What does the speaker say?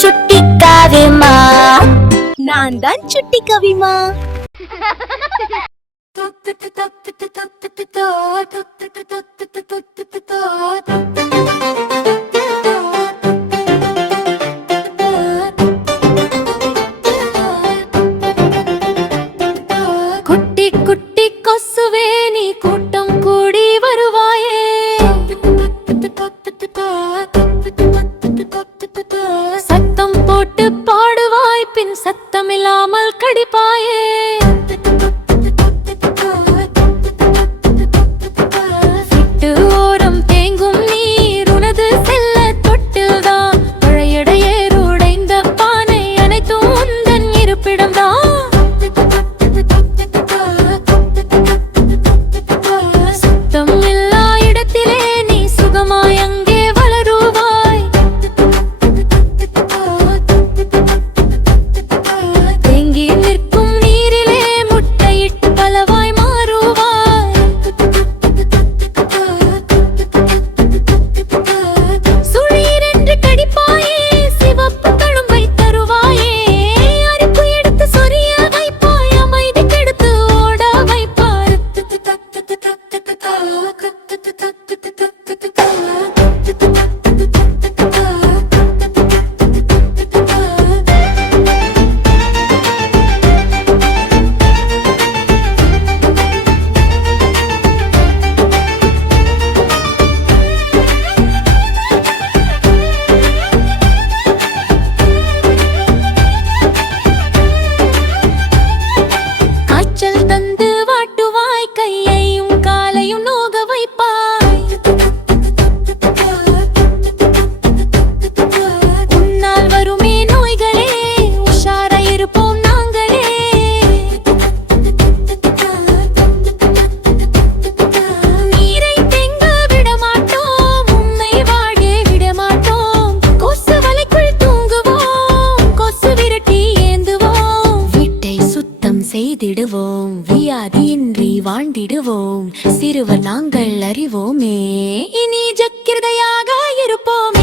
சுட்டி கவிமா. நான் தான் சுட்டி கவிமா. குட்டி குட்டி கொசுவே நீ கூட்டம் கூடி வருவாயே. சத்தம் போட்டு பாடுவாய், பின் சத்தமில்லாமல் கடிப்பாயே. விட்டு ஓரம் தேங்கும் நீர் உனது செல்ல தொட்டில்தான். பழையடையேர் உடைந்த பானை அனைத்தும் உந்தன் இருப்பிடம்தான். சுத்தம் இல்லா இடத்திலே நீ சுகமாய் அங்கே வளருவாய். தேங்கி நிற்கும் நீரிலே முட்டையிட்டு பலவாய் மாறுவாய். சுழீரென்று கடிப்பாயே, சிவப்பு தழும்பை தருவாயே. அரிப்பு எடுத்து சொரிய வைப்பாய், அமைதி கெடுத்து ஓட வைப்பாய். காய்ச்சல் தந்து வாட்டுவாய், கையையும் காலையும் நோக வைப்பாய். உன்னால் வருமே நோய்களே, உஷாராய் இருப்போம் நாங்களே. நீரை தேங்க விடமாட்டோம், உன்னை வாழே விடமாட்டோம். கொசு வலைக்குள் தூங்குவோம், கொசு விரட்டி ஏந்துவோம். வீட்டை சுத்தம் செய்திடுவோம், வியாதியின்றி வாழ்ந்திடுவோம். சிறுவர் நாங்கள் அறிவோமே, இனி ஜக்கிரதையாக இருப்போம்.